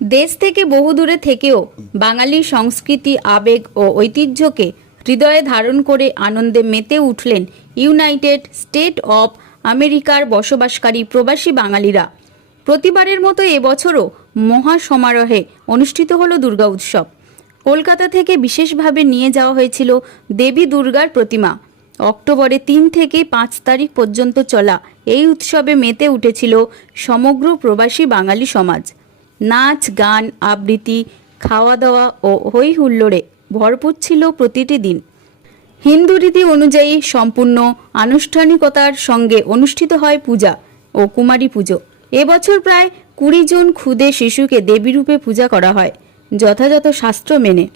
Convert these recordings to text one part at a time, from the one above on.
দেশ থেকে বহু দূরে থেকেও বাঙালির সংস্কৃতি, আবেগ ও ঐতিহ্যকে হৃদয়ে ধারণ করে আনন্দে মেতে উঠলেন ইউনাইটেড স্টেট অফ আমেরিকার বসবাসকারী প্রবাসী বাঙালিরা। প্রতিবারের মতো এবছরও মহা সমারোহে অনুষ্ঠিত হলো দুর্গা উৎসব। কলকাতা থেকে বিশেষভাবে নিয়ে যাওয়া হয়েছিল দেবী দুর্গার প্রতিমা। অক্টোবরে তিন থেকে পাঁচ তারিখ পর্যন্ত চলা এই উৎসবে মেতে উঠেছিল সমগ্র প্রবাসী বাঙালি সমাজ। নাচ, গান, আবৃত্তি খাওয়া দাওয়া ও হই হুল্লোড়ে ভরপুর ছিল প্রতিটি দিন। হিন্দু রীতি অনুযায়ী সম্পূর্ণ আনুষ্ঠানিকতার সঙ্গে অনুষ্ঠিত হয় পূজা ও কুমারী পুজো। এবছর প্রায় কুড়ি জন ক্ষুদে শিশুকে দেবীরূপে পূজা করা হয়, যথাযথ শাস্ত্র মেনে।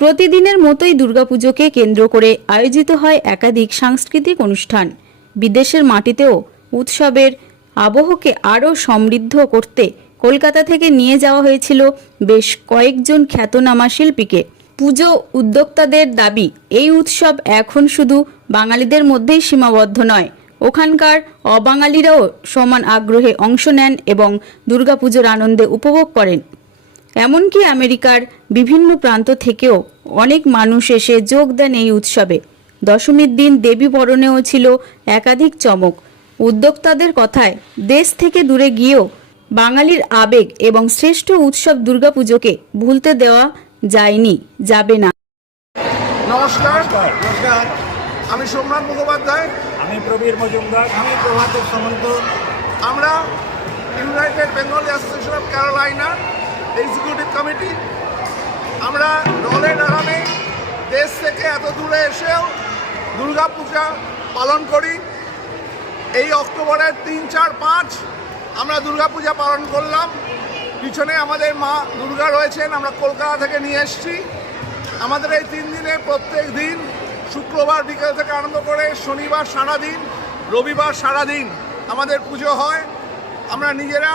প্রতিদিনের মতোই দুর্গাপুজোকে কেন্দ্র করে আয়োজিত হয় একাধিক সাংস্কৃতিক অনুষ্ঠান। বিদেশের মাটিতেও উৎসবের আবহকে আরও সমৃদ্ধ করতে কলকাতা থেকে নিয়ে যাওয়া হয়েছিল বেশ কয়েকজন খ্যাতনামা শিল্পীকে। পুজো উদ্যোক্তাদের দাবি, এই উৎসব এখন শুধু বাঙালিদের মধ্যেই সীমাবদ্ধ নয়। ওখানকার অবাঙালিরাও সমান আগ্রহে অংশ নেন এবং দুর্গাপুজোর আনন্দে উপভোগ করেন। এমনকি আমেরিকার বিভিন্ন প্রান্ত থেকেও অনেক মানুষ এসে যোগ দেন এই উৎসবে। দশমীর দিন দেবী বরণেও ছিল একাধিক চমক। উদ্যোক্তাদের কথায়, দেশ থেকে দূরে গিয়েও বাঙালির আবেগ এবং শ্রেষ্ঠ উৎসব দুর্গাপুজোকে ভুলতে দেওয়া যায়নি যাবে না। নমস্কার নমস্কার। আমি সোমনাথ মুখোপাধ্যায়। আমি প্রবীর মজুমদার। আমি প্রভাত সামন্ত। আমরা United Bengal association of Carolina executive committee. আমরা রলে ডারামে দেশ থেকে এত দূরে এসেও দুর্গাপূজা পালন করি। এই অক্টোবরের তিন চার পাঁচ আমরা দুর্গা পূজা পালন করলাম। পিছনে আমাদের মা দুর্গা রয়েছেন আমরা কলকাতা থেকে নিয়ে এসেছি। আমাদের এই তিন দিনে প্রত্যেক দিন শুক্রবার বিকেল থেকে আরম্ভ করে শনিবার সারাদিন রবিবার সারাদিন আমাদের পুজো হয়। আমরা নিজেরা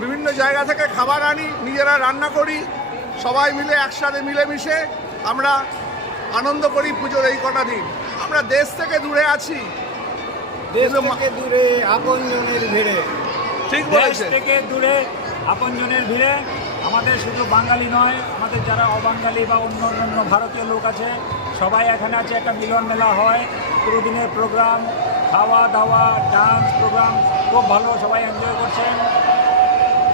বিভিন্ন জায়গা থেকে খাবার আনি নিজেরা রান্না করি সবাই মিলে একসাথে মিলেমিশে আমরা আনন্দ করি পুজোর এই কটা দিন। আমরা দেশ থেকে দূরে আছি। দেশ থেকে দূরে আপনজনের ভিড়ে। ঠিক দেশ বলেছে থেকে দূরে আপনজনের ভিড়ে। আমাদের শুধু বাঙালি নয় আমাদের যারা অবাঙালি বা অন্য অন্য ভারতীয় লোক আছে সবাই এখানে আছে। একটা মিলন মেলা হয় পুরো দিনের প্রোগ্রাম খাওয়া দাওয়া ডান্স প্রোগ্রাম খুব ভালো সবাই এনজয় করছেন।